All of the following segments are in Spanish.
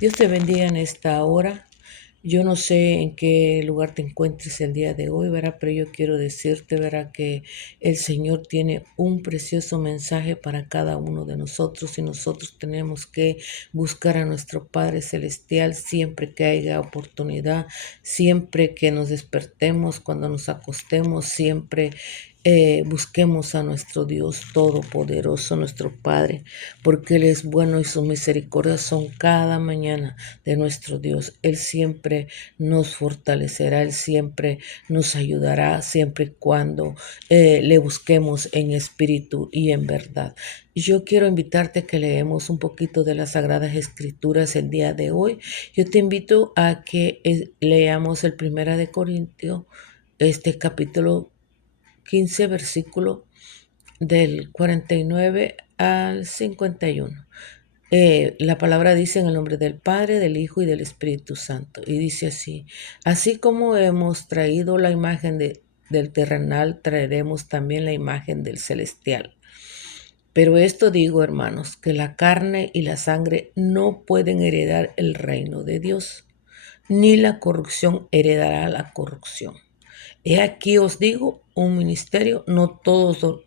Dios te bendiga en esta hora. Yo no sé en qué lugar te encuentres el día de hoy, ¿verdad? Pero yo quiero decirte, ¿verdad? Que el Señor tiene un precioso mensaje para cada uno de nosotros y nosotros tenemos que buscar a nuestro Padre Celestial siempre que haya oportunidad, siempre que nos despertemos, cuando nos acostemos, siempre busquemos a nuestro Dios Todopoderoso, nuestro Padre, porque Él es bueno y sus misericordias son cada mañana de nuestro Dios. Él siempre nos fortalecerá, Él siempre nos ayudará, siempre y cuando le busquemos en espíritu y en verdad. Yo quiero invitarte a que leemos un poquito de las Sagradas Escrituras el día de hoy. Yo te invito a que leamos el 1 Corintios, este capítulo 15, versículo del 49 al 51. La palabra dice en el nombre del Padre, del Hijo y del Espíritu Santo. Y dice así: así como hemos traído la imagen del terrenal, traeremos también la imagen del celestial. Pero esto digo, hermanos, que la carne y la sangre no pueden heredar el reino de Dios, ni la corrupción heredará la corrupción. He aquí os digo un ministerio: no todos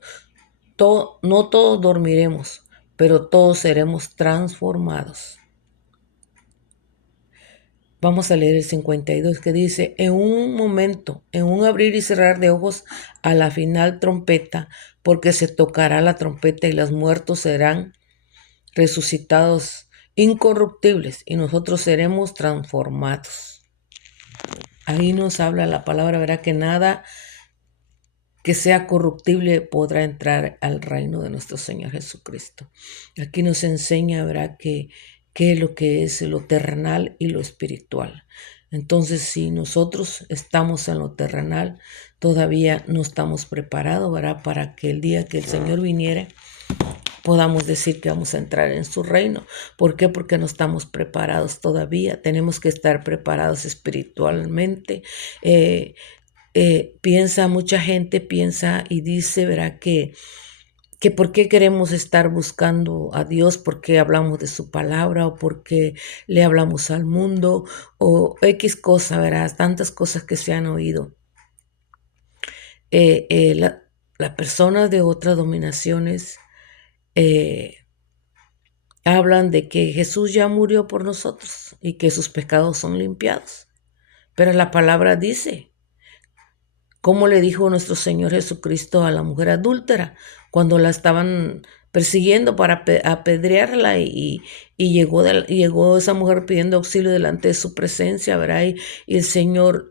dormiremos, pero todos seremos transformados. Vamos a leer el 52, que dice: en un momento, en un abrir y cerrar de ojos, a la final trompeta, porque se tocará la trompeta y los muertos serán resucitados incorruptibles y nosotros seremos transformados. Ahí nos habla la palabra, ¿verdad? Que nada que sea corruptible podrá entrar al reino de nuestro Señor Jesucristo. Aquí nos enseña, ¿verdad?, qué es lo que es lo terrenal y lo espiritual. Entonces, si nosotros estamos en lo terrenal, todavía no estamos preparados, ¿verdad?, para que el día que el Señor viniere, podamos decir que vamos a entrar en su reino. ¿Por qué? Porque no estamos preparados todavía. Tenemos que estar preparados espiritualmente. Mucha gente piensa y dice, ¿verdad?, que por qué queremos estar buscando a Dios, por qué hablamos de su palabra o por qué le hablamos al mundo o X cosa, ¿verdad? Tantas cosas que se han oído. Las personas de otras dominaciones eh, hablan de que Jesús ya murió por nosotros y que sus pecados son limpiados. Pero la palabra dice: ¿cómo le dijo nuestro Señor Jesucristo a la mujer adúltera cuando la estaban persiguiendo para apedrearla y llegó esa mujer pidiendo auxilio delante de su presencia, ¿verdad? Y el Señor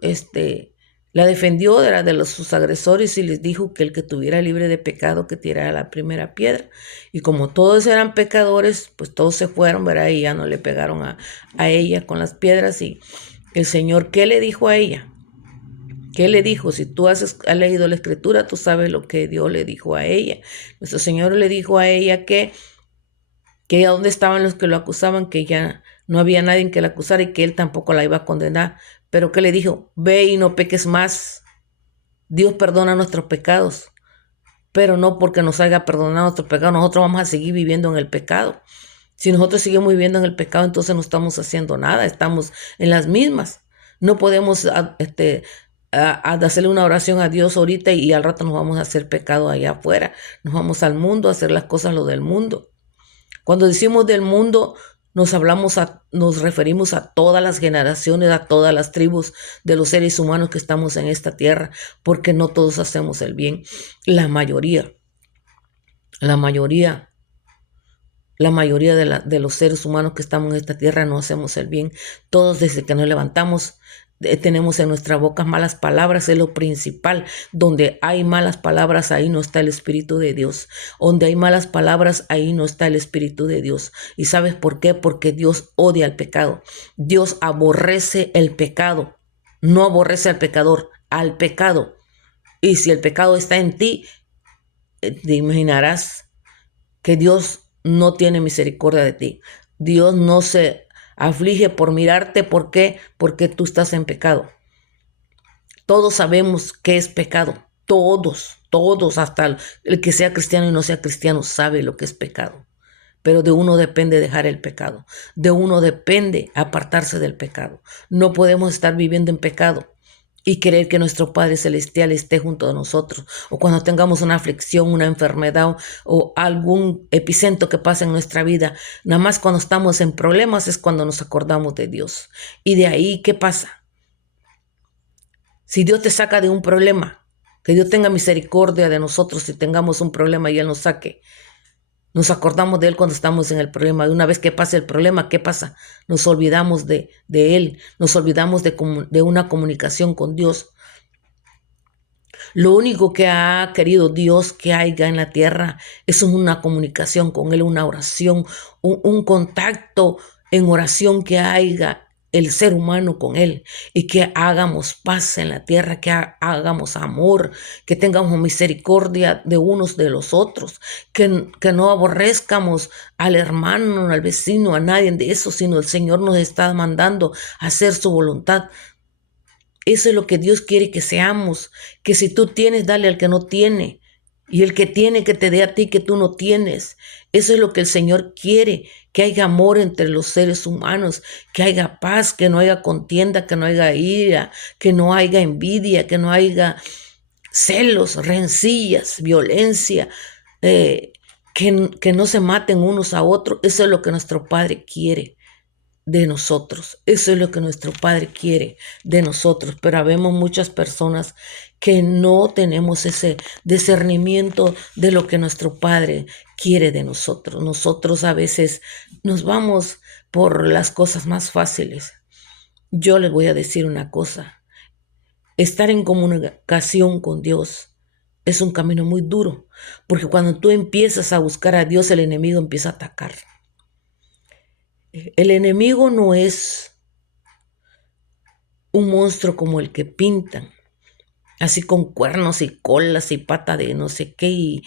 la defendió de sus agresores y les dijo que el que tuviera libre de pecado que tirara la primera piedra. Y como todos eran pecadores, pues todos se fueron, ¿verdad? Y ya no le pegaron a ella con las piedras. Y el Señor, ¿qué le dijo a ella? ¿Qué le dijo? Si tú has leído la escritura, tú sabes lo que Dios le dijo a ella. Nuestro Señor le dijo a ella que a dónde estaban los que lo acusaban, que ya no había nadie que la acusara y que él tampoco la iba a condenar. Pero ¿qué le dijo? Ve y no peques más. Dios perdona nuestros pecados, pero no porque nos haya perdonado nuestros pecados, nosotros vamos a seguir viviendo en el pecado. Si nosotros seguimos viviendo en el pecado, entonces no estamos haciendo nada, estamos en las mismas. No podemos hacerle una oración a Dios ahorita y al rato nos vamos a hacer pecado allá afuera. Nos vamos al mundo a hacer las cosas lo del mundo. Cuando decimos del mundo, nos referimos a todas las generaciones, a todas las tribus de los seres humanos que estamos en esta tierra, porque no todos hacemos el bien. La mayoría, la mayoría La mayoría de los seres humanos que estamos en esta tierra no hacemos el bien. Todos desde que nos levantamos tenemos en nuestra boca malas palabras, es lo principal. Donde hay malas palabras, ahí no está el Espíritu de Dios. Donde hay malas palabras, ahí no está el Espíritu de Dios. ¿Y sabes por qué? Porque Dios odia el pecado. Dios aborrece el pecado. No aborrece al pecador, al pecado. Y si el pecado está en ti, te imaginarás que Dios no tiene misericordia de ti. Dios no se aflige por mirarte. ¿Por qué? Porque tú estás en pecado. Todos sabemos qué es pecado. Todos, hasta el que sea cristiano y no sea cristiano sabe lo que es pecado. pero de uno depende dejar el pecado. De uno depende apartarse del pecado. No podemos estar viviendo en pecado y querer que nuestro Padre Celestial esté junto a nosotros. O cuando tengamos una aflicción, una enfermedad o algún epicentro que pase en nuestra vida, nada más cuando estamos en problemas es cuando nos acordamos de Dios. Y de ahí, ¿qué pasa? Si Dios te saca de un problema, que Dios tenga misericordia de nosotros si tengamos un problema y Él nos saque. Nos acordamos de Él cuando estamos en el problema. Y una vez que pasa el problema, ¿qué pasa? Nos olvidamos de Él, nos olvidamos de una comunicación con Dios. Lo único que ha querido Dios que haya en la tierra es una comunicación con Él, una oración, un contacto en oración que haya el ser humano con Él y que hagamos paz en la tierra, que hagamos amor, que tengamos misericordia de unos de los otros, que no aborrezcamos al hermano, al vecino, a nadie de eso, sino el Señor nos está mandando a hacer su voluntad. Eso es lo que Dios quiere que seamos, que si tú tienes, dale al que no tiene, y el que tiene, que te dé a ti que tú no tienes. Eso es lo que el Señor quiere, que haya amor entre los seres humanos, que haya paz, que no haya contienda, que no haya ira, que no haya envidia, que no haya celos, rencillas, violencia, que no se maten unos a otros. Eso es lo que nuestro Padre quiere de nosotros. Eso es lo que nuestro Padre quiere de nosotros. Pero habemos muchas personas que no tenemos ese discernimiento de lo que nuestro Padre quiere de nosotros. Nosotros a veces nos vamos por las cosas más fáciles. Yo les voy a decir una cosa. Estar en comunicación con Dios es un camino muy duro, porque cuando tú empiezas a buscar a Dios, el enemigo empieza a atacar. El enemigo no es un monstruo como el que pintan, así con cuernos y colas y pata de no sé qué y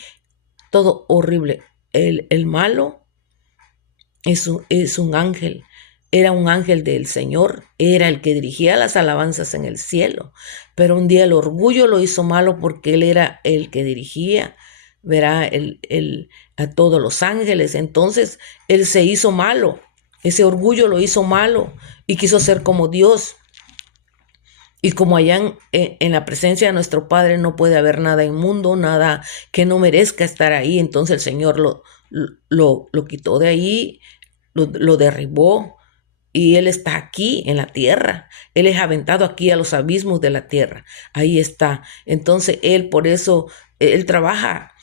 todo horrible. El malo es un ángel, era un ángel del Señor, era el que dirigía las alabanzas en el cielo, pero un día el orgullo lo hizo malo porque él era el que dirigía, verá, a todos los ángeles. Entonces él se hizo malo, ese orgullo lo hizo malo y quiso ser como Dios. Y como allá en la presencia de nuestro Padre no puede haber nada inmundo, nada que no merezca estar ahí, entonces el Señor lo quitó de ahí, lo derribó y Él está aquí en la tierra. Él es aventado aquí a los abismos de la tierra. Ahí está. Entonces Él por eso, Él trabaja.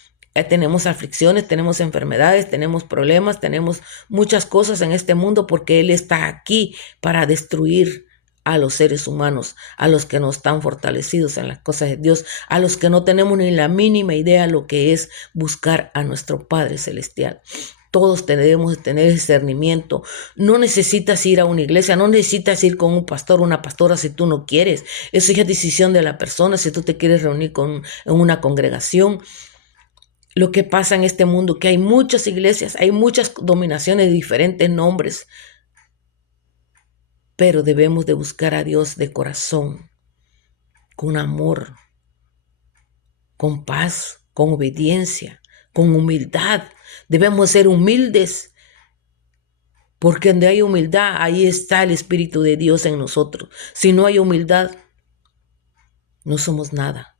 Tenemos aflicciones, tenemos enfermedades, tenemos problemas, tenemos muchas cosas en este mundo porque Él está aquí para destruir a los seres humanos, a los que no están fortalecidos en las cosas de Dios, a los que no tenemos ni la mínima idea lo que es buscar a nuestro Padre Celestial. Todos debemos tener discernimiento. No necesitas ir a una iglesia, no necesitas ir con un pastor o una pastora si tú no quieres. Eso ya es decisión de la persona, si tú te quieres reunir en una congregación. Lo que pasa en este mundo, que hay muchas iglesias, hay muchas dominaciones de diferentes nombres, pero debemos de buscar a Dios de corazón, con amor, con paz, con obediencia, con humildad. Debemos ser humildes, porque donde hay humildad, ahí está el Espíritu de Dios en nosotros. Si no hay humildad, no somos nada.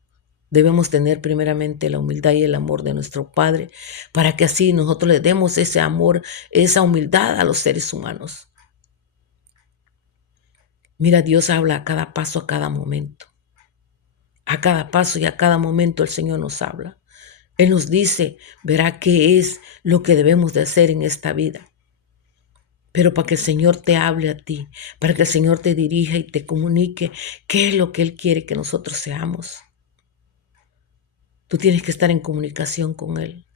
Debemos tener primeramente la humildad y el amor de nuestro Padre, para que así nosotros le demos ese amor, esa humildad a los seres humanos. Mira, Dios habla a cada paso, a cada momento. A cada paso y a cada momento el Señor nos habla. Él nos dice, verá qué es lo que debemos de hacer en esta vida. Pero para que el Señor te hable a ti, para que el Señor te dirija y te comunique qué es lo que Él quiere que nosotros seamos. Tú tienes que estar en comunicación con Él.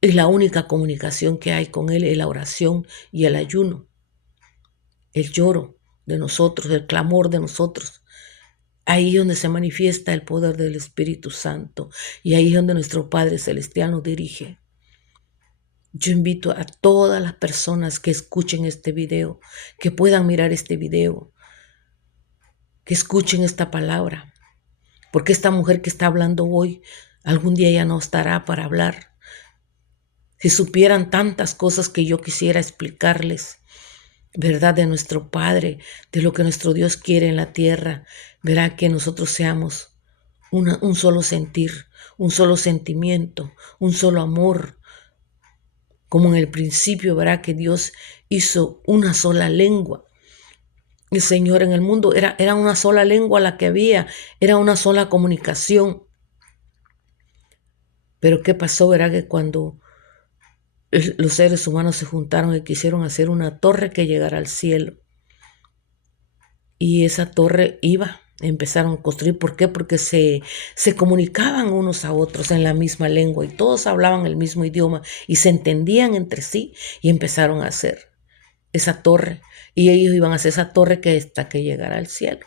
Y la única comunicación que hay con Él es la oración y el ayuno. El lloro de nosotros, el clamor de nosotros. Ahí es donde se manifiesta el poder del Espíritu Santo. Y ahí es donde nuestro Padre Celestial nos dirige. Yo invito a todas las personas que escuchen este video, que puedan mirar este video, que escuchen esta palabra. Porque esta mujer que está hablando hoy, algún día ya no estará para hablar. Si supieran tantas cosas que yo quisiera explicarles, ¿verdad? De nuestro Padre, de lo que nuestro Dios quiere en la tierra, verá que nosotros seamos un solo sentir, un solo sentimiento, un solo amor, como en el principio, verá que Dios hizo una sola lengua. El Señor en el mundo era una sola lengua la que había, era una sola comunicación. Pero ¿qué pasó? Verá que cuando los seres humanos se juntaron y quisieron hacer una torre que llegara al cielo, y esa torre empezaron a construir. ¿Por qué? Porque se comunicaban unos a otros en la misma lengua y todos hablaban el mismo idioma y se entendían entre sí y empezaron a hacer esa torre. Y ellos iban a hacer esa torre que hasta que llegara al cielo.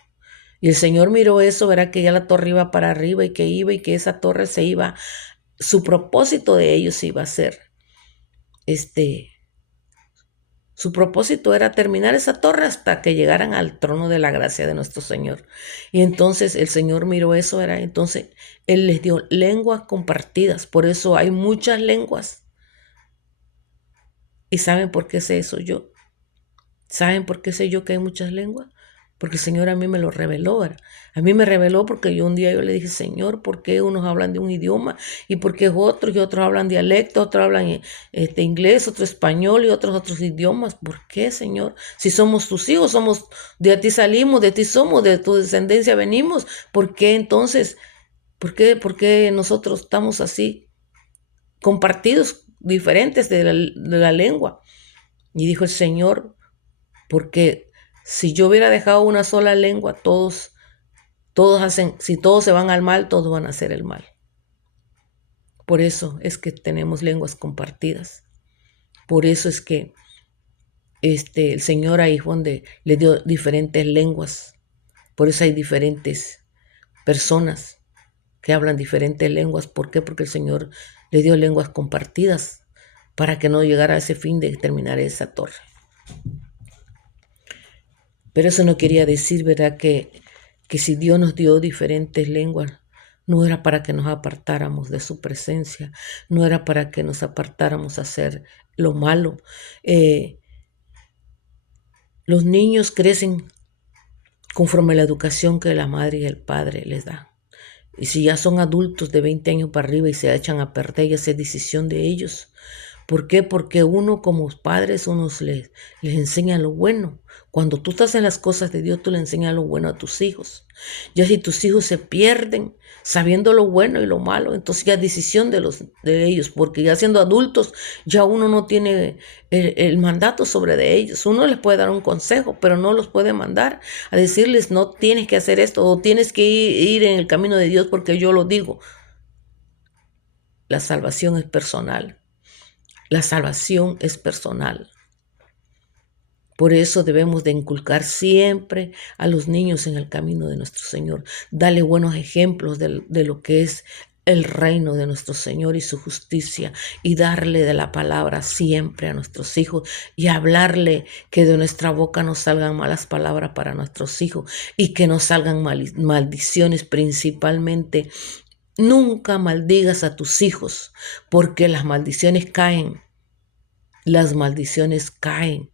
Y el Señor miró eso, verá que ya la torre iba para arriba y que esa torre se iba, su propósito de ellos iba a ser su propósito era terminar esa torre hasta que llegaran al trono de la gracia de nuestro Señor. Y entonces el Señor miró eso, entonces Él les dio lenguas compartidas. Por eso hay muchas lenguas. ¿Y saben por qué sé eso yo? ¿Saben por qué sé yo que hay muchas lenguas? Porque el Señor a mí me lo reveló. A mí me reveló porque un día yo le dije, Señor, ¿por qué unos hablan de un idioma y por qué otros y otros hablan dialecto, otros hablan inglés, otros español y otros idiomas? ¿Por qué, Señor? Si somos tus hijos, de ti salimos, de ti somos, de tu descendencia venimos. ¿Por qué entonces? ¿Por qué nosotros estamos así, compartidos, diferentes de la lengua? Y dijo el Señor, porque si yo hubiera dejado una sola lengua, si todos se van al mal, todos van a hacer el mal. Por eso es que tenemos lenguas compartidas. Por eso es que el Señor ahí donde le dio diferentes lenguas. Por eso hay diferentes personas que hablan diferentes lenguas. ¿Por qué? Porque el Señor le dio lenguas compartidas para que no llegara a ese fin de terminar esa torre. Pero eso no quería decir, ¿verdad?, que si Dios nos dio diferentes lenguas, no era para que nos apartáramos de su presencia, no era para que nos apartáramos a hacer lo malo. Los niños crecen conforme a la educación que la madre y el padre les dan. Y si ya son adultos de 20 años para arriba y se echan a perder, ya es decisión de ellos. ¿Por qué? Porque uno como padres, les enseña lo bueno. Cuando tú estás en las cosas de Dios, tú le enseñas lo bueno a tus hijos. Ya si tus hijos se pierden sabiendo lo bueno y lo malo, entonces ya es decisión de ellos, porque ya siendo adultos, ya uno no tiene el mandato sobre de ellos. Uno les puede dar un consejo, pero no los puede mandar a decirles, no tienes que hacer esto, o tienes que ir en el camino de Dios porque yo lo digo. La salvación es personal. La salvación es personal. Por eso debemos de inculcar siempre a los niños en el camino de nuestro Señor. Darle buenos ejemplos de lo que es el reino de nuestro Señor y su justicia, y darle de la palabra siempre a nuestros hijos y hablarle que de nuestra boca no salgan malas palabras para nuestros hijos y que no salgan maldiciones principalmente. Nunca maldigas a tus hijos, porque las maldiciones caen. Las maldiciones caen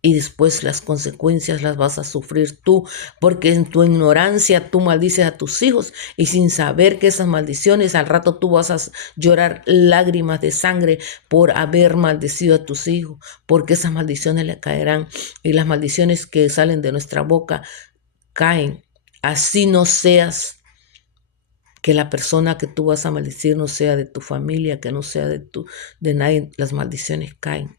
y después las consecuencias las vas a sufrir tú, porque en tu ignorancia tú maldices a tus hijos y sin saber que esas maldiciones al rato tú vas a llorar lágrimas de sangre por haber maldecido a tus hijos, porque esas maldiciones le caerán, y las maldiciones que salen de nuestra boca caen. Así no seas, que la persona que tú vas a maldecir no sea de tu familia, que no sea de nadie, las maldiciones caen.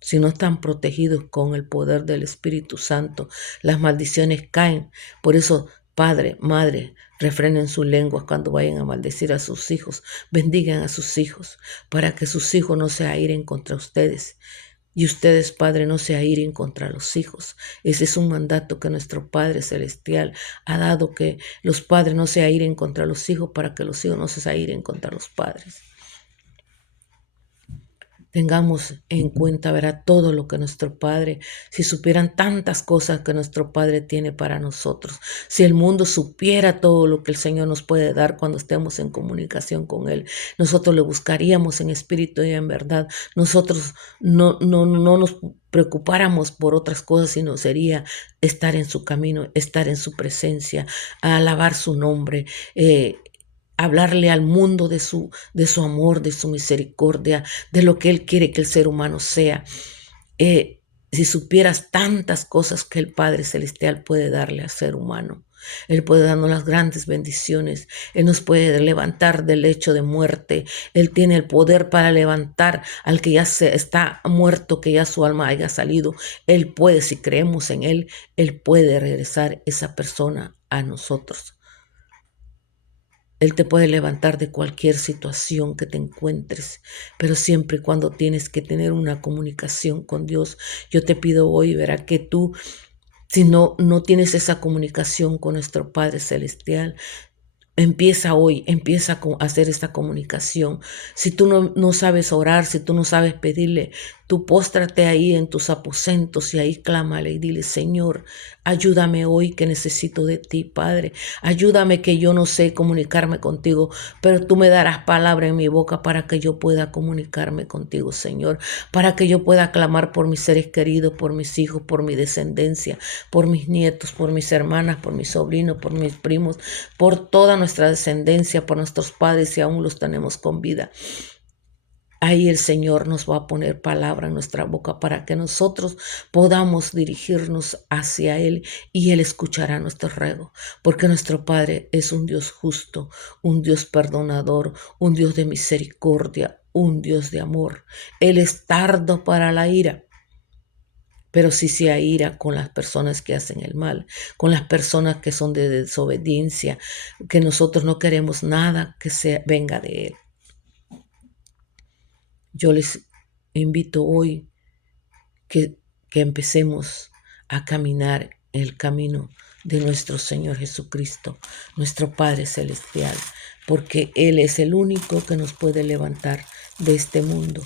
Si no están protegidos con el poder del Espíritu Santo, las maldiciones caen. Por eso, padre, madre, refrenen sus lenguas cuando vayan a maldecir a sus hijos. Bendigan a sus hijos para que sus hijos no se airen contra ustedes. Y ustedes, Padre, no se airen contra los hijos. Ese es un mandato que nuestro Padre Celestial ha dado, que los padres no se airen contra los hijos para que los hijos no se airen contra los padres. Tengamos en cuenta, verá, todo lo que nuestro Padre, si supieran tantas cosas que nuestro Padre tiene para nosotros, si el mundo supiera todo lo que el Señor nos puede dar cuando estemos en comunicación con Él, nosotros le buscaríamos en espíritu y en verdad. Nosotros no nos preocupáramos por otras cosas, sino sería estar en su camino, estar en su presencia, alabar su nombre, hablarle al mundo de su amor, de su misericordia, de lo que Él quiere que el ser humano sea. Si supieras tantas cosas que el Padre Celestial puede darle al ser humano. Él puede darnos las grandes bendiciones. Él nos puede levantar del lecho de muerte. Él tiene el poder para levantar al que ya está muerto, que ya su alma haya salido. Él puede, si creemos en Él, Él puede regresar esa persona a nosotros. Él te puede levantar de cualquier situación que te encuentres, pero siempre y cuando tienes que tener una comunicación con Dios. Yo te pido hoy, verá, que tú, si no tienes esa comunicación con nuestro Padre Celestial, empieza hoy, empieza a hacer esta comunicación. Si tú no sabes orar, si tú no sabes pedirle, tú póstrate ahí en tus aposentos y ahí clámale y dile: Señor, ayúdame hoy que necesito de ti, Padre. Ayúdame que yo no sé comunicarme contigo, pero tú me darás palabra en mi boca para que yo pueda comunicarme contigo, Señor. Para que yo pueda clamar por mis seres queridos, por mis hijos, por mi descendencia, por mis nietos, por mis hermanas, por mis sobrinos, por mis primos, por toda nuestra descendencia, por nuestros padres, si aún los tenemos con vida. Ahí el Señor nos va a poner palabra en nuestra boca para que nosotros podamos dirigirnos hacia Él y Él escuchará nuestro ruego, porque nuestro Padre es un Dios justo, un Dios perdonador, un Dios de misericordia, un Dios de amor. Él es tardo para la ira, pero sí se aira con las personas que hacen el mal, con las personas que son de desobediencia, que nosotros no queremos nada que venga de Él. Yo les invito hoy que empecemos a caminar el camino de nuestro Señor Jesucristo, nuestro Padre Celestial, porque Él es el único que nos puede levantar de este mundo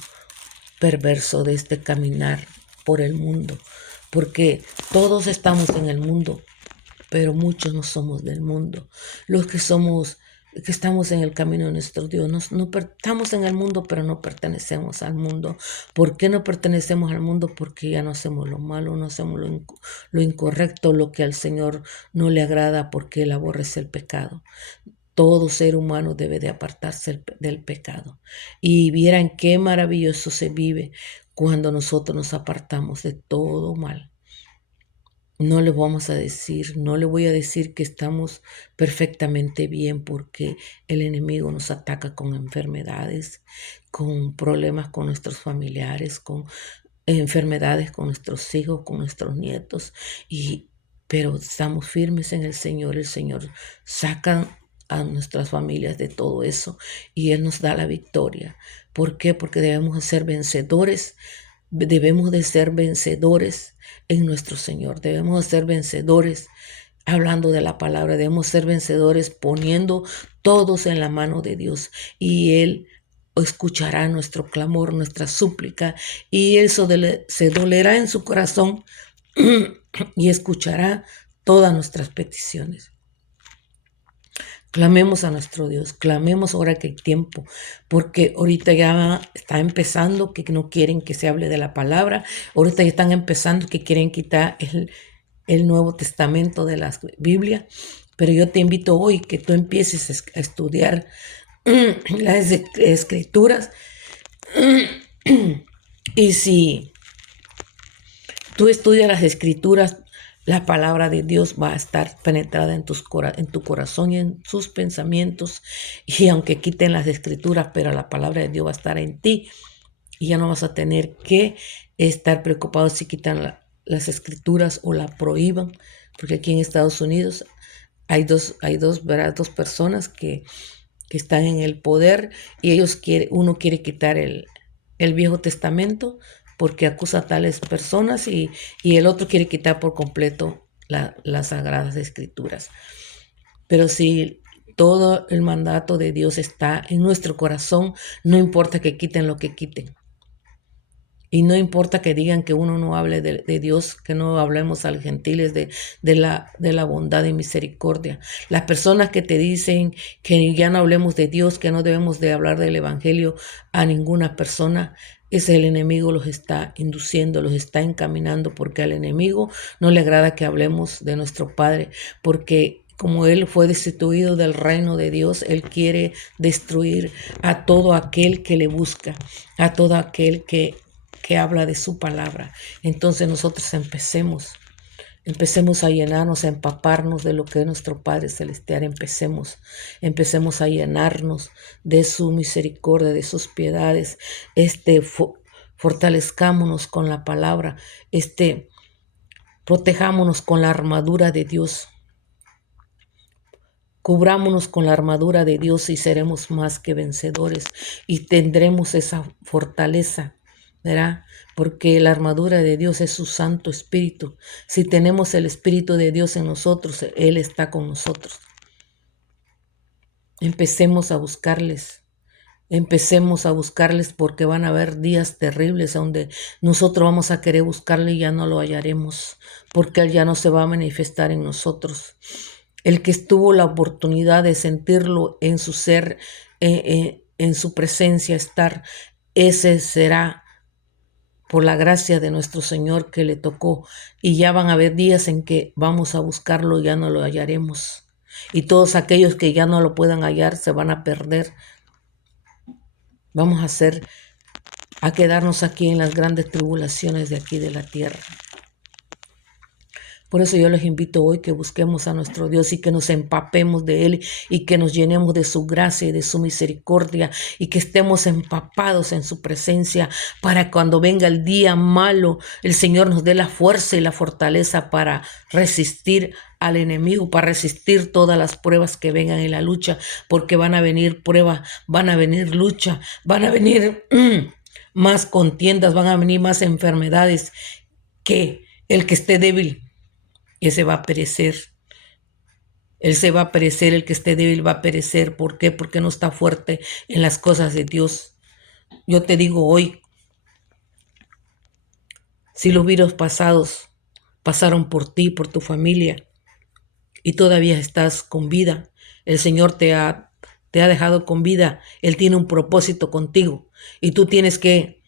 perverso, de este caminar por el mundo, porque todos estamos en el mundo, pero muchos no somos del mundo. Los que estamos en el camino de nuestro Dios, estamos en el mundo, pero no pertenecemos al mundo. ¿Por qué no pertenecemos al mundo? Porque ya no hacemos lo malo, no hacemos lo incorrecto, lo que al Señor no le agrada, porque Él aborrece el pecado. Todo ser humano debe de apartarse del pecado. Y vieran qué maravilloso se vive cuando nosotros nos apartamos de todo mal. No le vamos a decir, no le voy a decir que estamos perfectamente bien, porque el enemigo nos ataca con enfermedades, con problemas con nuestros familiares, con enfermedades con nuestros hijos, con nuestros nietos, pero estamos firmes en el Señor saca a nuestras familias de todo eso y Él nos da la victoria. ¿Por qué? Porque debemos de ser vencedores en nuestro Señor, debemos de ser vencedores hablando de la palabra, debemos ser vencedores poniendo todos en la mano de Dios, y Él escuchará nuestro clamor, nuestra súplica, y Él se dolerá en su corazón y escuchará todas nuestras peticiones. Clamemos a nuestro Dios, clamemos ahora que hay tiempo, porque ahorita ya está empezando que no quieren que se hable de la palabra, ahorita ya están empezando que quieren quitar el Nuevo Testamento de la Biblia, pero yo te invito hoy que tú empieces a estudiar las escrituras, y si tú estudias las escrituras, la palabra de Dios va a estar penetrada en tu corazón y en sus pensamientos. Y aunque quiten las escrituras, pero la palabra de Dios va a estar en ti. Y ya no vas a tener que estar preocupado si quitan las escrituras o la prohíban. Porque aquí en Estados Unidos ¿verdad? Dos personas que están en el poder, y uno quiere quitar el Viejo Testamento porque acusa a tales personas, y el otro quiere quitar por completo las Sagradas Escrituras. Pero si todo el mandato de Dios está en nuestro corazón, no importa que quiten lo que quiten. Y no importa que digan que uno no hable de Dios, que no hablemos al gentiles de la bondad y misericordia. Las personas que te dicen que ya no hablemos de Dios, que no debemos de hablar del evangelio a ninguna persona, es el enemigo los está induciendo, los está encaminando, porque al enemigo no le agrada que hablemos de nuestro Padre, porque como Él fue destituido del reino de Dios, Él quiere destruir a todo aquel que le busca, a todo aquel que habla de su palabra. Entonces nosotros empecemos a llenarnos, a empaparnos de lo que es nuestro Padre Celestial. Empecemos a llenarnos de su misericordia, de sus piedades. Fortalezcámonos con la palabra. Protejámonos con la armadura de Dios. Cubrámonos con la armadura de Dios y seremos más que vencedores y tendremos esa fortaleza, ¿verdad? Porque la armadura de Dios es su Santo Espíritu. Si tenemos el Espíritu de Dios en nosotros, Él está con nosotros. Empecemos a buscarles. Empecemos a buscarles porque van a haber días terribles donde nosotros vamos a querer buscarle y ya no lo hallaremos, porque Él ya no se va a manifestar en nosotros. El que tuvo la oportunidad de sentirlo en su ser, en su presencia estar, ese será por la gracia de nuestro Señor que le tocó. Y ya van a haber días en que vamos a buscarlo y ya no lo hallaremos. Y todos aquellos que ya no lo puedan hallar se van a perder. Vamos a quedarnos aquí en las grandes tribulaciones de aquí de la tierra. Por eso yo les invito hoy que busquemos a nuestro Dios y que nos empapemos de Él y que nos llenemos de su gracia y de su misericordia y que estemos empapados en su presencia para cuando venga el día malo, el Señor nos dé la fuerza y la fortaleza para resistir al enemigo, para resistir todas las pruebas que vengan en la lucha, porque van a venir pruebas, van a venir lucha, van a venir más contiendas, van a venir más enfermedades, que el que esté débil ese va a perecer. Él se va a perecer, el que esté débil va a perecer. ¿Por qué? Porque no está fuerte en las cosas de Dios. Yo te digo hoy, si los virus pasados pasaron por ti, por tu familia, y todavía estás con vida, el Señor te ha dejado con vida. Él tiene un propósito contigo y tú tienes que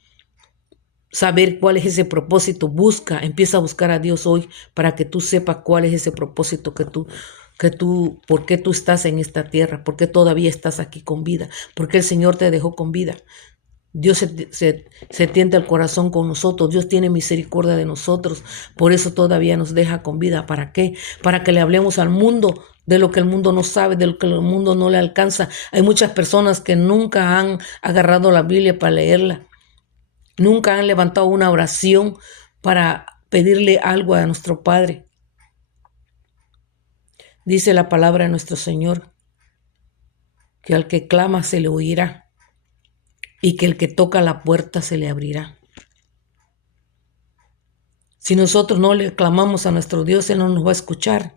saber cuál es ese propósito. Empieza a buscar a Dios hoy para que tú sepas cuál es ese propósito por qué tú estás en esta tierra, por qué todavía estás aquí con vida, por qué el Señor te dejó con vida. Dios se tienta el corazón con nosotros, Dios tiene misericordia de nosotros, por eso todavía nos deja con vida. ¿Para qué? Para que le hablemos al mundo de lo que el mundo no sabe, de lo que el mundo no le alcanza. Hay muchas personas que nunca han agarrado la Biblia para leerla. Nunca han levantado una oración para pedirle algo a nuestro Padre. Dice la palabra de nuestro Señor que al que clama se le oirá y que el que toca la puerta se le abrirá. Si nosotros no le clamamos a nuestro Dios, Él no nos va a escuchar.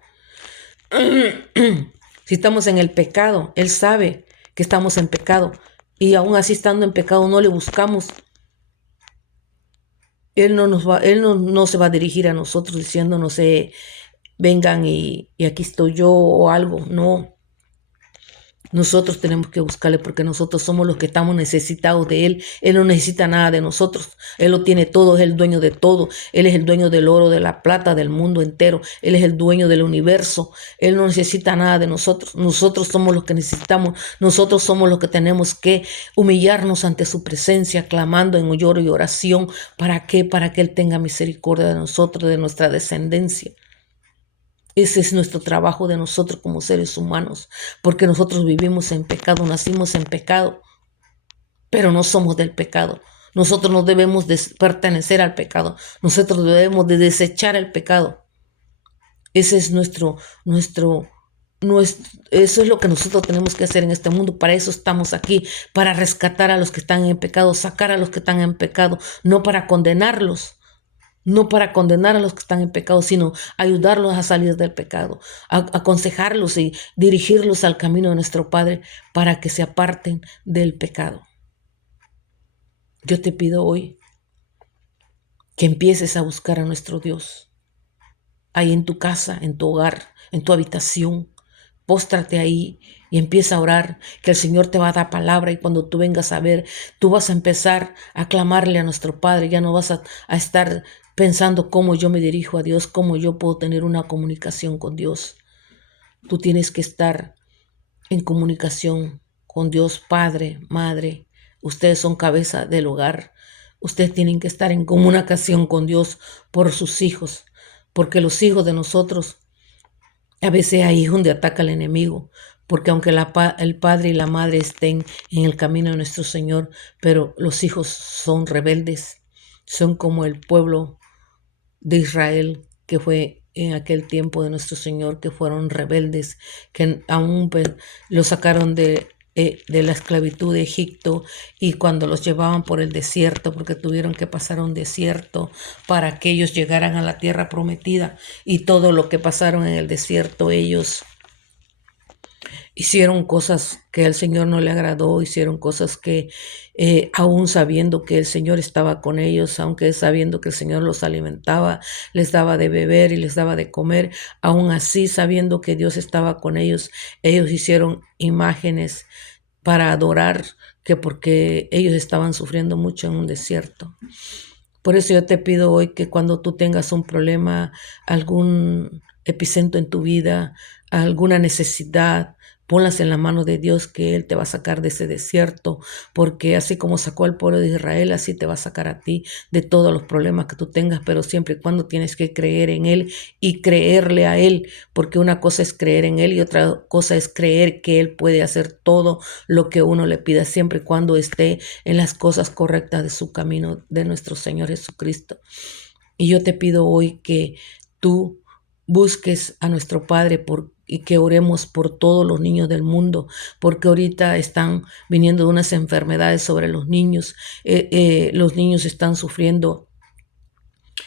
Si estamos en el pecado, Él sabe que estamos en pecado y aún así estando en pecado no le buscamos. Él no se va a dirigir a nosotros diciéndonos, vengan y aquí estoy yo o algo. No. Nosotros tenemos que buscarle porque nosotros somos los que estamos necesitados de Él. Él no necesita nada de nosotros. Él lo tiene todo, es el dueño de todo. Él es el dueño del oro, de la plata, del mundo entero. Él es el dueño del universo. Él no necesita nada de nosotros. Nosotros somos los que necesitamos. Nosotros somos los que tenemos que humillarnos ante su presencia, clamando en lloro y oración. ¿Para qué? Para que Él tenga misericordia de nosotros, de nuestra descendencia. Ese es nuestro trabajo de nosotros como seres humanos, porque nosotros vivimos en pecado, nacimos en pecado, pero no somos del pecado. Nosotros no debemos de pertenecer al pecado, nosotros debemos de desechar el pecado. Ese es eso es lo que nosotros tenemos que hacer en este mundo. Para eso estamos aquí, para rescatar a los que están en pecado, sacar a los que están en pecado, no para condenarlos. No para condenar a los que están en pecado, sino ayudarlos a salir del pecado, aconsejarlos y dirigirlos al camino de nuestro Padre para que se aparten del pecado. Yo te pido hoy que empieces a buscar a nuestro Dios. Ahí en tu casa, en tu hogar, en tu habitación, póstrate ahí y empieza a orar, que el Señor te va a dar palabra y cuando tú vengas a ver, tú vas a empezar a clamarle a nuestro Padre, ya no vas a estar pensando cómo yo me dirijo a Dios, cómo yo puedo tener una comunicación con Dios. Tú tienes que estar en comunicación con Dios Padre, Madre. Ustedes son cabeza del hogar. Ustedes tienen que estar en comunicación con Dios por sus hijos, porque los hijos de nosotros, a veces ahí es donde ataca el enemigo, porque aunque el padre y la madre estén en el camino de nuestro Señor, pero los hijos son rebeldes, son como el pueblo de Israel, que fue en aquel tiempo de nuestro Señor, que fueron rebeldes, que aún lo sacaron de la esclavitud de Egipto y cuando los llevaban por el desierto, porque tuvieron que pasar un desierto para que ellos llegaran a la tierra prometida y todo lo que pasaron en el desierto ellos hicieron cosas que al Señor no le agradó, hicieron cosas que aún sabiendo que el Señor estaba con ellos, aunque sabiendo que el Señor los alimentaba, les daba de beber y les daba de comer, aún así sabiendo que Dios estaba con ellos, ellos hicieron imágenes para adorar, que porque ellos estaban sufriendo mucho en un desierto. Por eso yo te pido hoy que cuando tú tengas un problema, algún epicentro en tu vida, alguna necesidad, ponlas en la mano de Dios, que Él te va a sacar de ese desierto, porque así como sacó al pueblo de Israel, así te va a sacar a ti de todos los problemas que tú tengas, pero siempre y cuando tienes que creer en Él y creerle a Él, porque una cosa es creer en Él y otra cosa es creer que Él puede hacer todo lo que uno le pida, siempre y cuando esté en las cosas correctas de su camino, de nuestro Señor Jesucristo. Y yo te pido hoy que tú busques a nuestro Padre y que oremos por todos los niños del mundo, porque ahorita están viniendo unas enfermedades sobre los niños. Los niños están sufriendo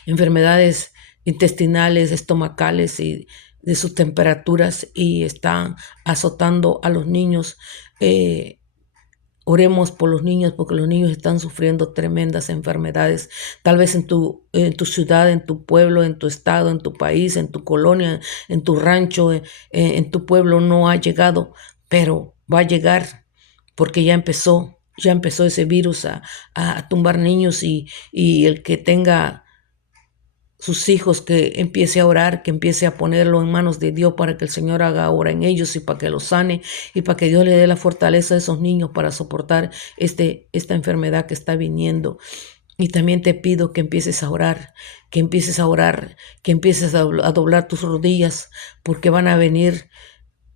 enfermedades intestinales, estomacales y de sus temperaturas y están azotando a los niños. Oremos por los niños porque los niños están sufriendo tremendas enfermedades. Tal vez en tu ciudad, en tu pueblo, en tu estado, en tu país, en tu colonia, en tu rancho, en tu pueblo no ha llegado, pero va a llegar porque ya empezó ese virus a tumbar niños y el que tenga sus hijos, que empiece a orar, que empiece a ponerlo en manos de Dios para que el Señor haga obra en ellos y para que los sane y para que Dios le dé la fortaleza a esos niños para soportar esta enfermedad que está viniendo. Y también te pido que empieces a orar, que empieces a orar, que empieces a doblar tus rodillas, porque van a venir,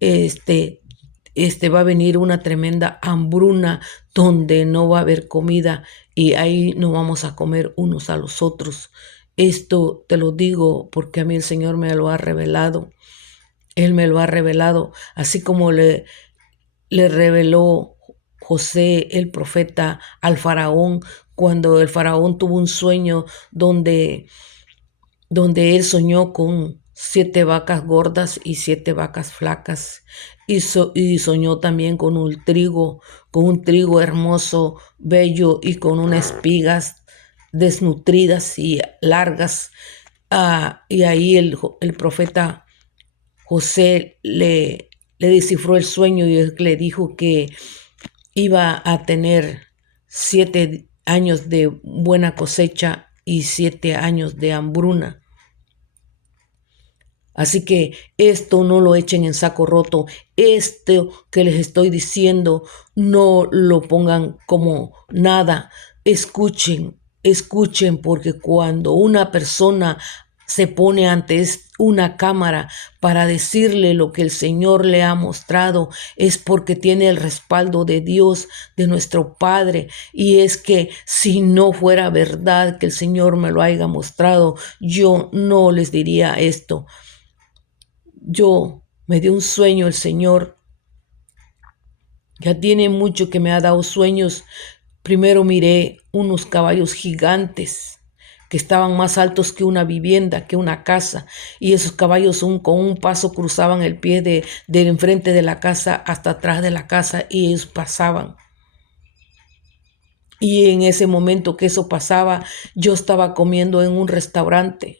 va a venir una tremenda hambruna donde no va a haber comida y ahí no vamos a comer unos a los otros. Esto te lo digo porque a mí el Señor me lo ha revelado. Él me lo ha revelado, así como le reveló José, el profeta, al faraón, cuando el faraón tuvo un sueño donde él soñó con 7 vacas gordas y 7 vacas flacas. Y soñó también con un trigo hermoso, bello y con unas espigas desnutridas y largas. Y ahí el profeta José le descifró el sueño y le dijo que iba a tener 7 años de buena cosecha y 7 años de hambruna. Así que esto no lo echen en saco roto. Esto que les estoy diciendo no lo pongan como nada. Escuchen, escuchen, porque cuando una persona se pone ante una cámara para decirle lo que el Señor le ha mostrado, es porque tiene el respaldo de Dios, de nuestro Padre. Y es que si no fuera verdad que el Señor me lo haya mostrado, yo no les diría esto. Me dio un sueño el Señor. Ya tiene mucho que me ha dado sueños. Primero miré unos caballos gigantes que estaban más altos que una vivienda, que una casa, y esos caballos con un paso cruzaban el pie de enfrente de la casa hasta atrás de la casa y ellos pasaban. Y en ese momento que eso pasaba, yo estaba comiendo en un restaurante.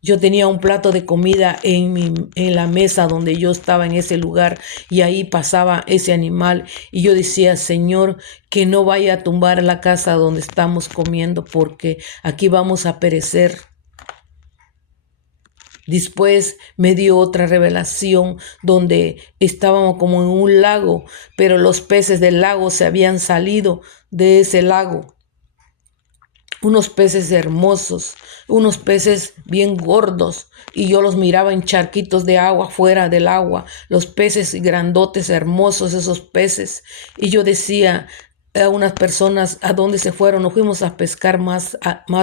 Yo tenía un plato de comida en la mesa donde yo estaba en ese lugar y ahí pasaba ese animal y yo decía, Señor, que no vaya a tumbar la casa donde estamos comiendo porque aquí vamos a perecer. Después me dio otra revelación donde estábamos como en un lago, pero los peces del lago se habían salido de ese lago. Unos peces hermosos, unos peces bien gordos, y yo los miraba en charquitos de agua fuera del agua, los peces grandotes, hermosos esos peces, y yo decía a unas personas a dónde se fueron, nos fuimos a pescar más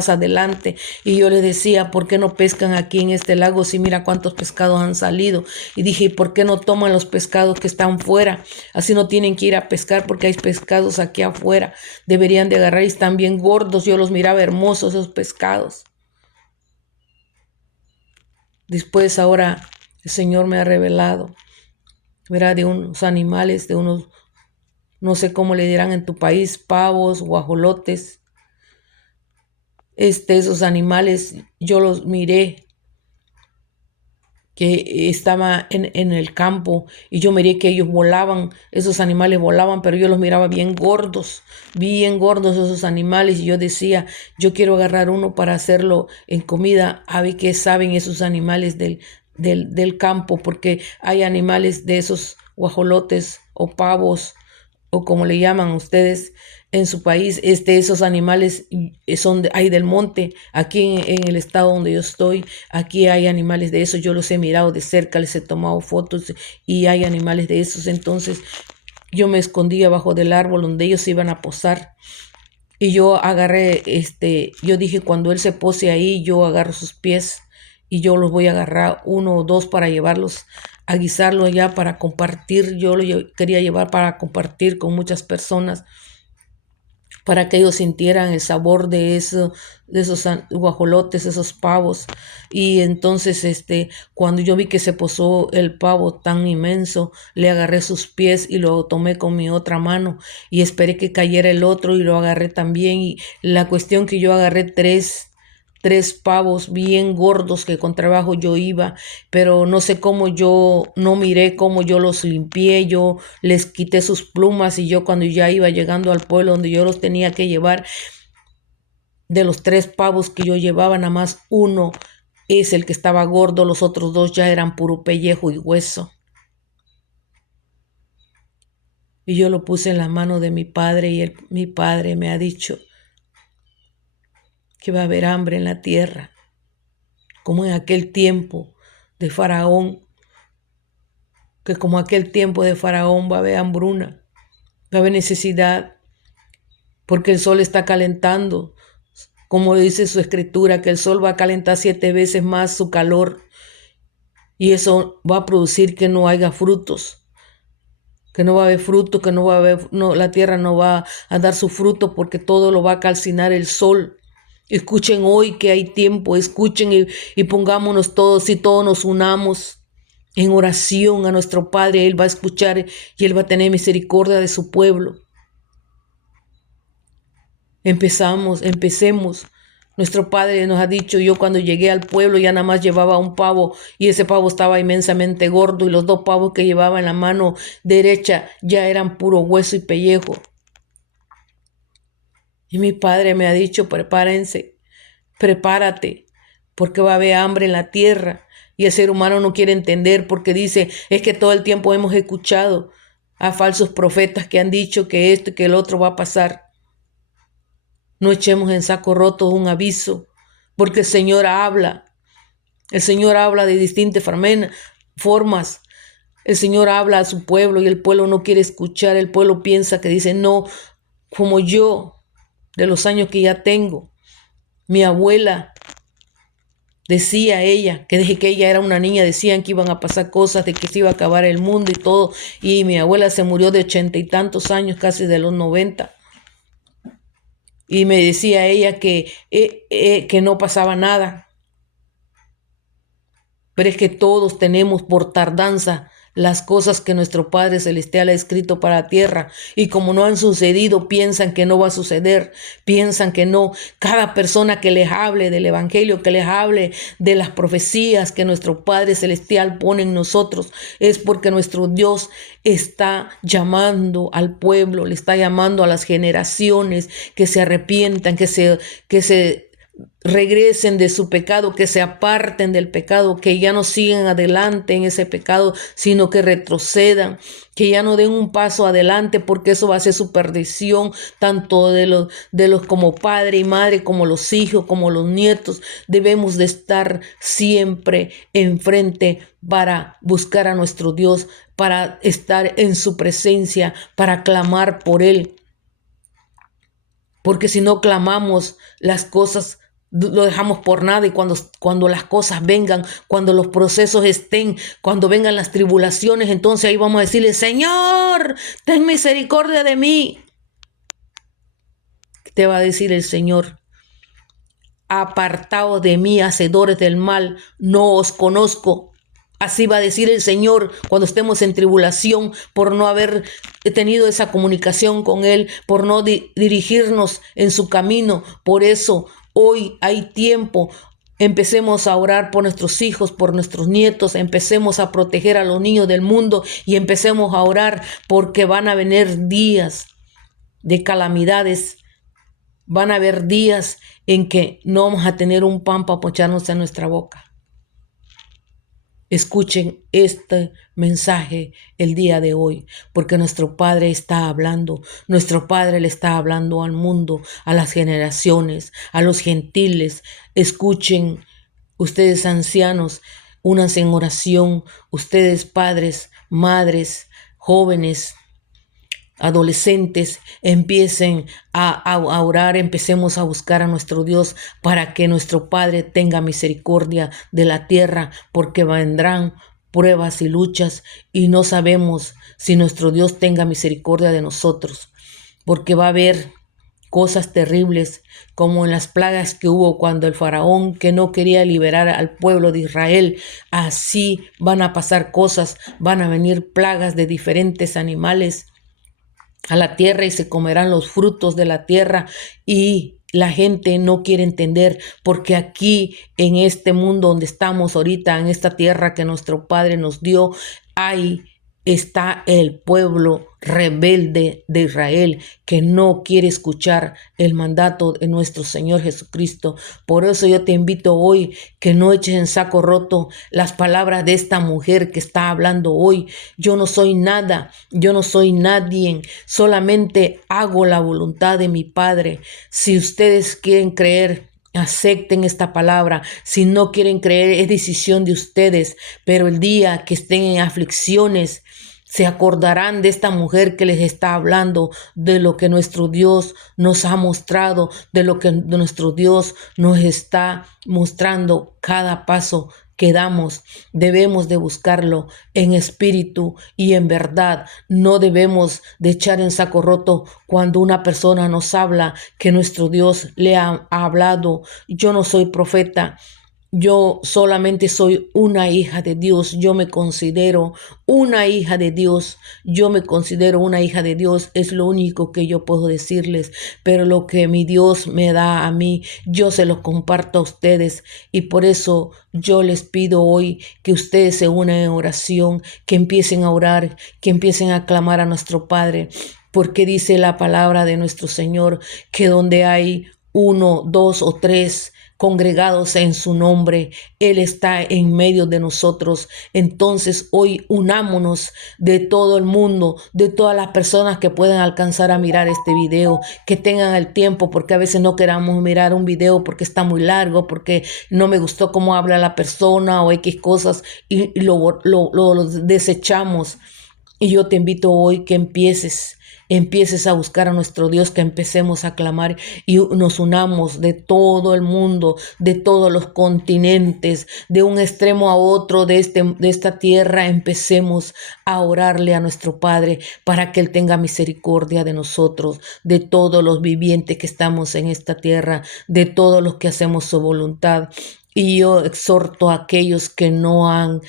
adelante, y yo les decía, ¿por qué no pescan aquí en este lago si mira cuántos pescados han salido? Y dije, ¿por qué no toman los pescados que están fuera? Así no tienen que ir a pescar porque hay pescados aquí afuera, deberían de agarrar y están bien gordos, yo los miraba hermosos esos pescados. Después ahora el Señor me ha revelado, verá, de unos animales, de unos, no sé cómo le dirán en tu país, pavos, guajolotes. Esos animales, yo los miré que estaba en el campo y yo miré que ellos volaban, esos animales volaban, pero yo los miraba bien gordos esos animales y yo decía, yo quiero agarrar uno para hacerlo en comida, a ver qué saben esos animales del campo, porque hay animales de esos guajolotes o pavos o como le llaman ustedes en su país, esos animales hay del monte, aquí en el estado donde yo estoy, aquí hay animales de esos, yo los he mirado de cerca, les he tomado fotos y hay animales de esos, entonces yo me escondí abajo del árbol donde ellos se iban a posar y yo agarré, yo dije cuando él se pose ahí, yo agarro sus pies y yo los voy a agarrar 1 o 2 para llevarlos a guisarlo allá para compartir, yo lo quería llevar para compartir con muchas personas para que ellos sintieran el sabor de eso, de esos guajolotes, esos pavos. Y entonces, cuando yo vi que se posó el pavo tan inmenso, le agarré sus pies y lo tomé con mi otra mano y esperé que cayera el otro y lo agarré también. Y la cuestión que yo agarré tres pavos bien gordos que con trabajo yo iba, pero no sé cómo yo, no miré cómo yo los limpié, yo les quité sus plumas y yo cuando ya iba llegando al pueblo donde yo los tenía que llevar, de los 3 pavos que yo llevaba, nada más uno es el que estaba gordo, los otros 2 ya eran puro pellejo y hueso. Y yo lo puse en la mano de mi padre y mi padre me ha dicho que va a haber hambre en la tierra, como en aquel tiempo de Faraón, que como aquel tiempo de Faraón va a haber hambruna, va a haber necesidad, porque el sol está calentando, como dice su escritura, que el sol va a calentar 7 veces más su calor y eso va a producir que no haya frutos, que no va a haber fruto, que no va a haber, no, la tierra no va a dar su fruto porque todo lo va a calcinar el sol. Escuchen hoy que hay tiempo, escuchen y pongámonos todos y todos nos unamos en oración a nuestro Padre. Él va a escuchar y Él va a tener misericordia de su pueblo. Empecemos. Nuestro Padre nos ha dicho, yo cuando llegué al pueblo ya nada más llevaba un pavo y ese pavo estaba inmensamente gordo y los 2 pavos que llevaba en la mano derecha ya eran puro hueso y pellejo. Y mi Padre me ha dicho, prepárate, porque va a haber hambre en la tierra. Y el ser humano no quiere entender porque dice, es que todo el tiempo hemos escuchado a falsos profetas que han dicho que esto y que el otro va a pasar. No echemos en saco roto un aviso, porque el Señor habla de distintas formas. El Señor habla a su pueblo y el pueblo no quiere escuchar, el pueblo piensa que dice, no, como yo, de los años que ya tengo, mi abuela decía ella, que desde que ella era una niña decían que iban a pasar cosas, de que se iba a acabar el mundo y todo, y mi abuela se murió de 80 y tantos años, casi de los 90. Y me decía ella que no pasaba nada. Pero es que todos tenemos por tardanza las cosas que nuestro Padre Celestial ha escrito para la tierra, y como no han sucedido, piensan que no va a suceder, piensan que no. Cada persona que les hable del Evangelio, que les hable de las profecías que nuestro Padre Celestial pone en nosotros, es porque nuestro Dios está llamando al pueblo, le está llamando a las generaciones que se arrepientan, que se regresen de su pecado, que se aparten del pecado, que ya no sigan adelante en ese pecado, sino que retrocedan, que ya no den un paso adelante, porque eso va a ser su perdición, tanto de los como padre y madre, como los hijos, como los nietos. Debemos de estar siempre enfrente para buscar a nuestro Dios, para estar en su presencia, para clamar por Él. Porque si no clamamos, las cosas lo dejamos por nada, y cuando las cosas vengan, cuando los procesos estén, cuando vengan las tribulaciones, entonces ahí vamos a decirle: Señor, ten misericordia de mí. Te va a decir el Señor: apartaos de mí, hacedores del mal, no os conozco. Así va a decir el Señor cuando estemos en tribulación por no haber tenido esa comunicación con Él, por no dirigirnos en su camino. Por eso hoy hay tiempo. Empecemos a orar por nuestros hijos, por nuestros nietos, empecemos a proteger a los niños del mundo, y empecemos a orar porque van a venir días de calamidades. Van a haber días en que no vamos a tener un pan para pocharnos en nuestra boca. Escuchen este mensaje el día de hoy, porque nuestro Padre está hablando. Nuestro Padre le está hablando al mundo, a las generaciones, a los gentiles. Escuchen, ustedes ancianos, únanse en oración. Ustedes padres, madres, jóvenes, adolescentes, empiecen a orar, empecemos a buscar a nuestro Dios para que nuestro Padre tenga misericordia de la tierra, porque vendrán pruebas y luchas y no sabemos si nuestro Dios tenga misericordia de nosotros, porque va a haber cosas terribles como en las plagas que hubo cuando el faraón que no quería liberar al pueblo de Israel. Así van a pasar cosas, van a venir plagas de diferentes animales a la tierra y se comerán los frutos de la tierra, y la gente no quiere entender, porque aquí en este mundo donde estamos ahorita, en esta tierra que nuestro Padre nos dio, está el pueblo rebelde de Israel que no quiere escuchar el mandato de nuestro Señor Jesucristo. Por eso yo te invito hoy que no eches en saco roto las palabras de esta mujer que está hablando hoy. Yo no soy nada, yo no soy nadie, solamente hago la voluntad de mi Padre. Si ustedes quieren creer, acepten esta palabra. Si no quieren creer, es decisión de ustedes, pero el día que estén en aflicciones, se acordarán de esta mujer que les está hablando, de lo que nuestro Dios nos ha mostrado, de lo que nuestro Dios nos está mostrando cada paso que damos. Debemos de buscarlo en espíritu y en verdad. No debemos de echar en saco roto cuando una persona nos habla que nuestro Dios le ha hablado. Yo no soy profeta. Yo solamente soy una hija de Dios. Yo me considero una hija de Dios. Yo me considero una hija de Dios. Es lo único que yo puedo decirles. Pero lo que mi Dios me da a mí, yo se lo comparto a ustedes. Y por eso yo les pido hoy que ustedes se unan en oración, que empiecen a orar, que empiecen a clamar a nuestro Padre. Porque dice la palabra de nuestro Señor que donde hay uno, dos o tres congregados en su nombre, Él está en medio de nosotros. Entonces hoy unámonos de todo el mundo, de todas las personas que puedan alcanzar a mirar este video, que tengan el tiempo, porque a veces no queramos mirar un video porque está muy largo, porque no me gustó cómo habla la persona o X cosas, y lo desechamos. Y yo te invito hoy que empieces a buscar a nuestro Dios, que empecemos a clamar y nos unamos de todo el mundo, de todos los continentes, de un extremo a otro de esta tierra. Empecemos a orarle a nuestro Padre para que Él tenga misericordia de nosotros, de todos los vivientes que estamos en esta tierra, de todos los que hacemos su voluntad. Y yo exhorto a aquellos que no han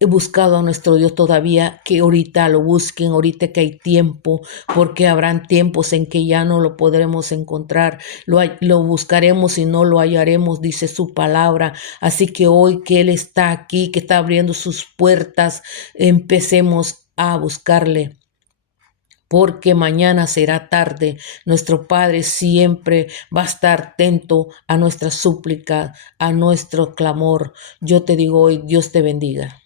he buscado a nuestro Dios todavía, que ahorita lo busquen, ahorita que hay tiempo, porque habrán tiempos en que ya no lo podremos encontrar, lo buscaremos y no lo hallaremos, dice su palabra. Así que hoy que Él está aquí, que está abriendo sus puertas, empecemos a buscarle, porque mañana será tarde. Nuestro Padre siempre va a estar atento a nuestra súplica, a nuestro clamor. Yo te digo hoy, Dios te bendiga.